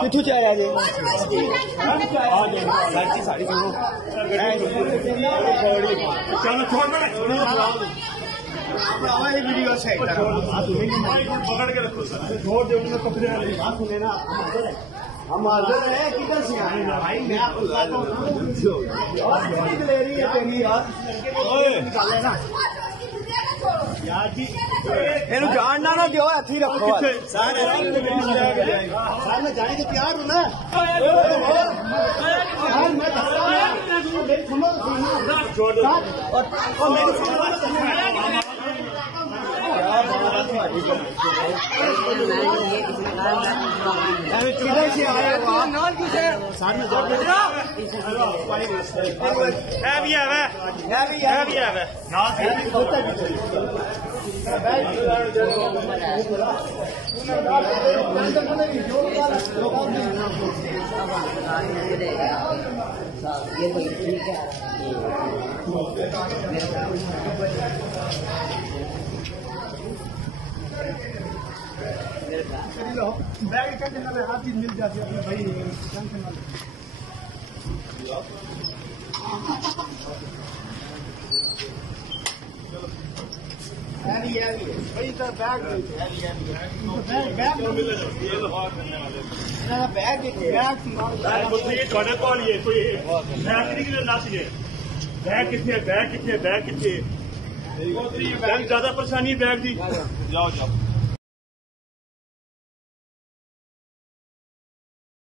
कितों जा रहा है वीडियो सही पकड़ के रखो छोड़ दे पकड़े बात सुने ना हम हाजिर है किधर से आए ना भाई मैं आपको बताता हूँ ले रही है तेरी यार यार जी ਇਹਨੂੰ ਜਾਣ ਨਾ ਦਿਓ ਇੱਥੇ ਹੀ ਰੱਖੋ ਸਰ ਮੈਂ ਜਾਣੇ ਤੇ ਤਿਆਰ ਹੂੰ ਨਾ ਯਾਰ ਮੈਂ ਦੱਸਦਾ ਮੇਰੀ ਸੁਣੋ ਛੋੜ ਦੋ और मेरी सुनो किधर से आए सर में ये तो ठीक है बैग टेंशन ना हर चीज मिल जाती है अपने भाई टेंशन ना हैवी हैवी भाई इधर बैग बैग मिल जाती है बहुत करने वाले ना बैग ये छोटे कौन ये कोई बैग नहीं ना चाहिए बैग कितने ज्यादा परेशानी बैग दी जाओ